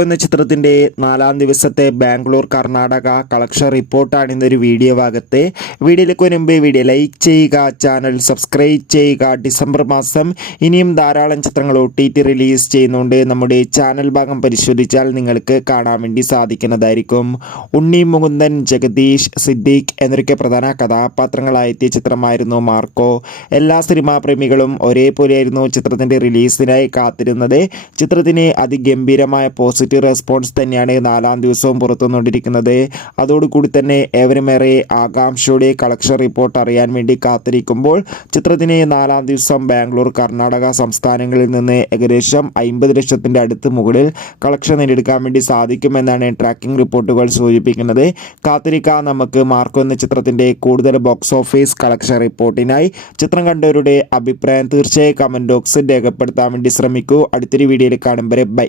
എന്ന ചിത്രത്തിൻ്റെ 4-ാം ദിവസത്തെ ബാംഗ്ലൂർ കർണാടക കളക്ഷൻ റിപ്പോർട്ടാണ് ഇന്നൊരു വീഡിയോ ഭാഗത്ത്. വീഡിയോയിലേക്ക് മുൻപ് വീഡിയോ ലൈക്ക് ചെയ്യുക, ചാനൽ സബ്സ്ക്രൈബ് ചെയ്യുക. ഡിസംബർ മാസം ഇനിയും ധാരാളം ചിത്രങ്ങൾ OTT റിലീസ് ചെയ്യുന്നുണ്ട്. നമ്മുടെ ചാനൽ ഭാഗം പരിശോധിച്ചാൽ നിങ്ങൾക്ക് കാണാൻ വേണ്ടി സാധിക്കുന്നതായിരിക്കും. ഉണ്ണി മുകുന്ദൻ, ജഗദീഷ്, സിദ്ദീഖ് എന്നൊക്കെ പ്രധാന കഥാപാത്രങ്ങളായെത്തിയ ചിത്രമായിരുന്നു മാർക്കോ. എല്ലാ സിനിമാ പ്രേമികളും ഒരേപോലെയായിരുന്നു ചിത്രത്തിൻ്റെ റിലീസിനായി കാത്തിരുന്നത്. ചിത്രത്തിന് അതിഗംഭീരമായ പോസിറ്റീവ് റെസ്പോൺസ് തന്നെയാണ് 4-ാം ദിവസവും പുറത്തുവന്നുകൊണ്ടിരിക്കുന്നത്. അതോടുകൂടി തന്നെ ഏവരുമേറെ ആകാംക്ഷയോടെ കളക്ഷൻ റിപ്പോർട്ട് അറിയാൻ വേണ്ടി കാത്തിരിക്കുമ്പോൾ ചിത്രത്തിന് 4-ാം ദിവസം ബാംഗ്ലൂർ, കർണാടക സംസ്ഥാനങ്ങളിൽ നിന്ന് ഏകദേശം 50 ലക്ഷത്തിൻ്റെ അടുത്ത് മുകളിൽ കളക്ഷൻ നേടിയെടുക്കാൻ വേണ്ടി സാധിക്കുമെന്നാണ് ട്രാക്കിംഗ് റിപ്പോർട്ടുകൾ സൂചിപ്പിക്കുന്നത്. കാത്തിരിക്കാം നമുക്ക് മാർക്കോ എന്ന ചിത്രത്തിൻ്റെ കൂടുതൽ ബോക്സ് ഓഫീസ് കളക്ഷൻ റിപ്പോർട്ടിനായി. ചിത്രം കണ്ടവരുടെ അഭിപ്രായം തീർച്ചയായും കമൻറ്റ് ബോക്സിൽ രേഖപ്പെടുത്താൻ വേണ്ടി ശ്രമിക്കൂ. അടുത്തൊരു വീഡിയോയിൽ കാണും വരെ ബൈ.